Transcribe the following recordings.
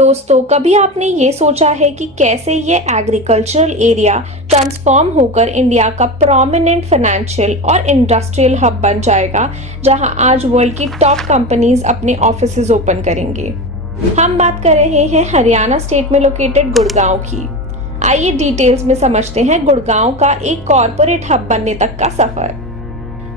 दोस्तों, कभी आपने ये सोचा है कि कैसे ये एग्रीकल्चरल एरिया ट्रांसफॉर्म होकर इंडिया का प्रोमिनेंट फाइनेंशियल और इंडस्ट्रियल हब बन जाएगा, जहां आज वर्ल्ड की टॉप कंपनीज अपने ऑफिसेज ओपन करेंगे। हम बात कर रहे हैं हरियाणा स्टेट में लोकेटेड गुड़गांव की। आइए डिटेल्स में समझते हैं गुड़गांव का एक कॉरपोरेट हब बनने तक का सफर।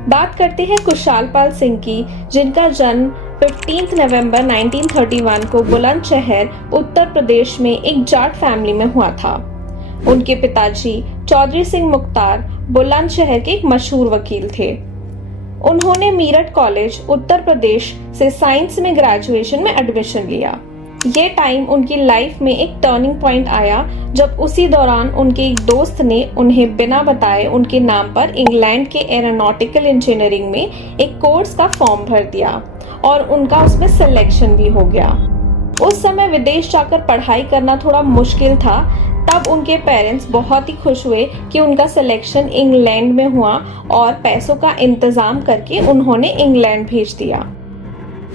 बात करते हैं कुशाल पाल सिंह की, जिनका जन्म 15 नवंबर 1931 को बुलंदशहर उत्तर प्रदेश में एक जाट फैमिली में हुआ था। उनके पिताजी चौधरी सिंह मुख्तार बुलंदशहर के एक मशहूर वकील थे। उन्होंने मीरठ कॉलेज उत्तर प्रदेश से साइंस में ग्रेजुएशन में एडमिशन लिया। ये टाइम उनकी लाइफ में एक टर्निंग पॉइंट आया जब उसी दौरान उनके एक दोस्त ने उन्हें बिना बताए उनके नाम पर इंग्लैंड के एरोनॉटिकल इंजीनियरिंग में एक कोर्स का फॉर्म भर दिया और उनका उसमें सिलेक्शन भी हो गया। उस समय विदेश जाकर पढ़ाई करना थोड़ा मुश्किल था। तब उनके पेरेंट्स बहुत ही खुश हुए कि उनका सिलेक्शन इंग्लैंड में हुआ और पैसों का इंतजाम करके उन्होंने इंग्लैंड भेज दिया।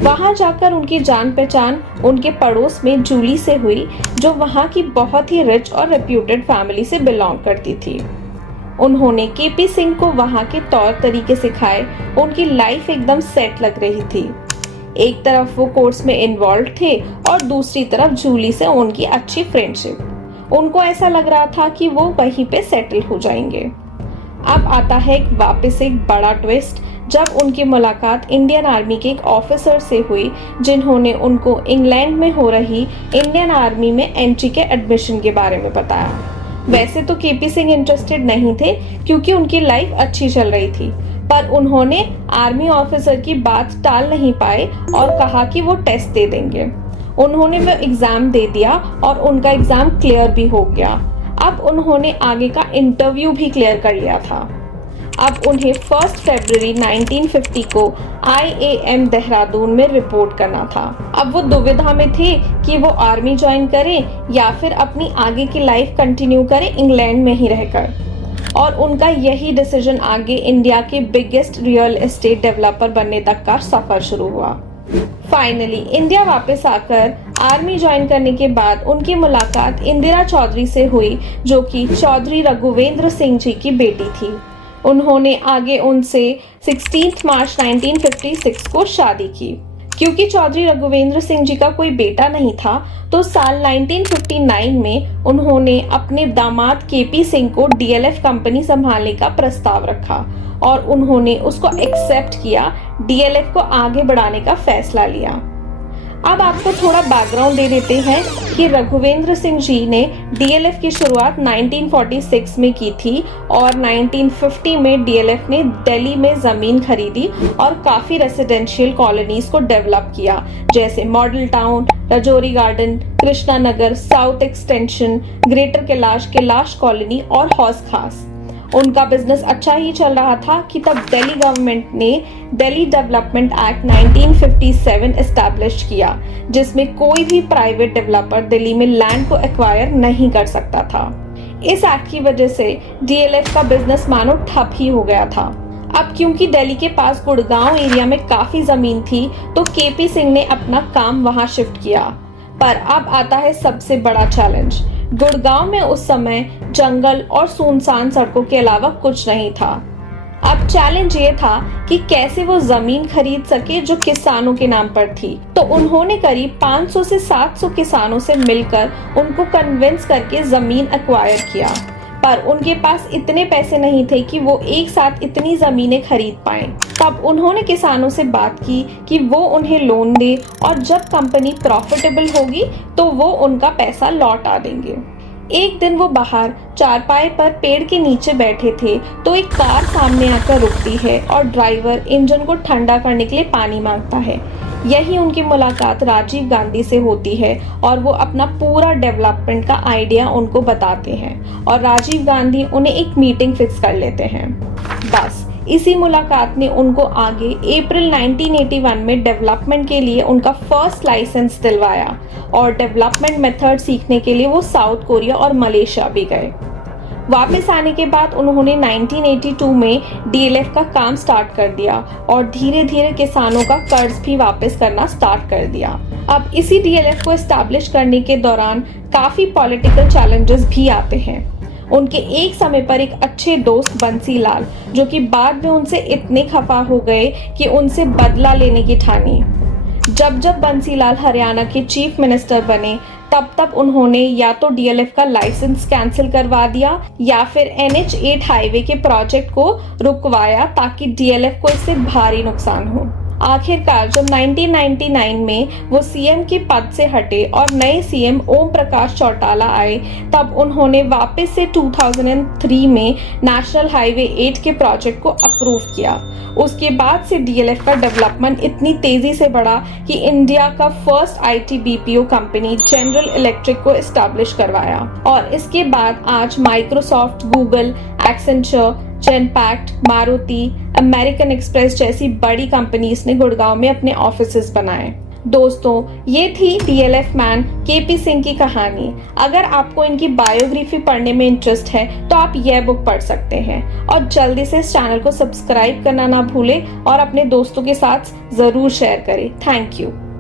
वहां जाकर उनकी जान पहचान उनके पड़ोस में जूली से हुई, जो वहां की बहुत ही रिच और रेप्यूटेड फैमिली से बिलोंग करती थी। उन्होंने केपी सिंह को वहां के तौर तरीके सिखाए। उनकी लाइफ एकदम सेट लग रही थी। एक तरफ वो कोर्स में इन्वॉल्व थे और दूसरी तरफ जूली से उनकी अच्छी फ्रेंडशिप। उनको ऐसा लग रहा था कि वो वहीं पे सेटल हो जाएंगे। अब आता है वापस एक बड़ा ट्विस्ट, जब उनकी मुलाकात इंडियन आर्मी के एक ऑफिसर से हुई, जिन्होंने उनको इंग्लैंड में हो रही इंडियन आर्मी में एंट्री के एडमिशन के बारे में बताया। वैसे तो केपी सिंह इंटरेस्टेड नहीं थे क्योंकि उनकी लाइफ अच्छी चल रही थी, पर उन्होंने आर्मी ऑफिसर की बात टाल नहीं पाए और कहा कि वो टेस्ट दे देंगे। उन्होंने वो एग्जाम दे दिया और उनका एग्जाम क्लियर भी हो गया। अब उन्होंने आगे का इंटरव्यू भी क्लियर कर लिया था। अब उन्हें 1 फरवरी 1950 को IAM देहरादून में रिपोर्ट करना था। अब वो दुविधा में थे कि वो आर्मी ज्वाइन करें या फिर अपनी आगे की लाइफ कंटिन्यू करें इंग्लैंड में ही रहकर। और उनका यही डिसीजन आगे इंडिया के बिगेस्ट रियल एस्टेट डेवलपर बनने तक का सफर शुरू हुआ। फाइनली इंडिया वापस आकर आर्मी ज्वाइन करने के बाद उनकी मुलाकात इंदिरा चौधरी से हुई, जो कि चौधरी रघुवेंद्र सिंह जी की बेटी थी। उन्होंने आगे उनसे 16 मार्च 1956 को शादी की। क्योंकि चौधरी रघुवेंद्र सिंह जी का कोई बेटा नहीं था, तो साल 1959 में उन्होंने अपने दामाद केपी सिंह को DLF कंपनी संभालने का प्रस्ताव रखा और उन्होंने उसको एक्सेप्ट किया। DLF को आगे बढ़ाने का फैसला लिया। अब आपको थोड़ा बैकग्राउंड दे देते हैं कि रघुवेंद्र सिंह जी ने DLF की शुरुआत 1946 में की थी और 1950 में DLF ने दिल्ली में जमीन खरीदी और काफी रेसिडेंशियल कॉलोनीज को डेवलप किया, जैसे model town, Rajouri garden, Krishna Nagar, south extension, greater Kailash colony और हौस खास। उनका बिजनेस अच्छा ही चल रहा था कि तब दिल्ली गवर्नमेंट ने दिल्ली डेवलपमेंट एक्ट 1957 एस्टैब्लिश किया, जिसमें कोई भी प्राइवेट डेवलपर दिल्ली में लैंड को एक्वायर नहीं कर सकता था। इस एक्ट की वजह से DLF का बिजनेस मानो ठप ही हो गया था। अब क्योंकि दिल्ली के पास गुड़गांव एरिया में काफी जमीन थी, तो केपी सिंह ने अपना काम वहां शिफ्ट किया। पर अब आता है सबसे बड़ा चैलेंज। गुड़गांव में उस समय जंगल और सुनसान सड़कों के अलावा कुछ नहीं था। अब चैलेंज ये था कि कैसे वो जमीन खरीद सके जो किसानों के नाम पर थी। तो उन्होंने करीब 500 से 700 किसानों से मिलकर उनको कन्विंस करके जमीन एक्वायर किया, पर उनके पास इतने पैसे नहीं थे कि वो एक साथ इतनी जमीनें खरीद पाएं। तब उन्होंने किसानों से बात की कि वो उन्हें लोन दे और जब कंपनी प्रॉफिटेबल होगी तो वो उनका पैसा लौटा देंगे। एक दिन वो बाहर चारपाई पर पेड़ के नीचे बैठे थे तो एक कार सामने आकर रुकती है और ड्राइवर इंजन को ठंडा करने के लिए पानी मांगता है। यही उनकी मुलाकात राजीव गांधी से होती है और वो अपना पूरा डेवलपमेंट का आइडिया उनको बताते हैं और राजीव गांधी उन्हें एक मीटिंग फिक्स कर लेते हैं। बस इसी मुलाकात ने उनको आगे अप्रैल 1981 में डेवलपमेंट के लिए उनका फर्स्ट लाइसेंस दिलवाया और डेवलपमेंट मेथड सीखने के लिए वो साउथ कोरिया और मलेशिया भी गए। वापस आने के बाद उन्होंने 1982 में डीएलएफ का काम स्टार्ट कर दिया और धीरे धीरे किसानों का कर्ज भी वापस करना स्टार्ट कर दिया। अब इसी डीएलएफ को एस्टैब्लिश करने के दौरान काफी पॉलिटिकल चैलेंजेस भी आते हैं। उनके एक समय पर एक अच्छे दोस्त बंसीलाल, जो कि बाद में उनसे इतने खफा हो गए कि उनसे बदला लेने की ठानी। जब बंसीलाल हरियाणा के चीफ मिनिस्टर बने तब उन्होंने या तो डीएलएफ का लाइसेंस कैंसिल करवा दिया या फिर NH8 हाईवे के प्रोजेक्ट को रुकवाया ताकि डीएलएफ को इससे भारी नुकसान हो। आखिरकार जब 1999 में वो सीएम के पद से हटे और नए सीएम ओम प्रकाश चौटाला आए, तब उन्होंने वापस से 2003 में नेशनल हाईवे 8 के प्रोजेक्ट को अप्रूव किया। उसके बाद से डीएलएफ का डेवलपमेंट इतनी तेजी से बढ़ा कि इंडिया का first IT BPO company general electric को एस्टैब्लिश करवाया और इसके बाद आज Microsoft, Google, Accenture, Genpact, Maruti, American express जैसी बड़ी कंपनीज ने गुड़गांव में अपने ऑफिसेज बनाए। दोस्तों, ये थी डीएलएफ मैन केपी सिंह की कहानी। अगर आपको इनकी बायोग्राफी पढ़ने में इंटरेस्ट है तो आप यह बुक पढ़ सकते हैं और जल्दी से इस चैनल को सब्सक्राइब करना ना भूलें और अपने दोस्तों के साथ जरूर शेयर करें। Thank you.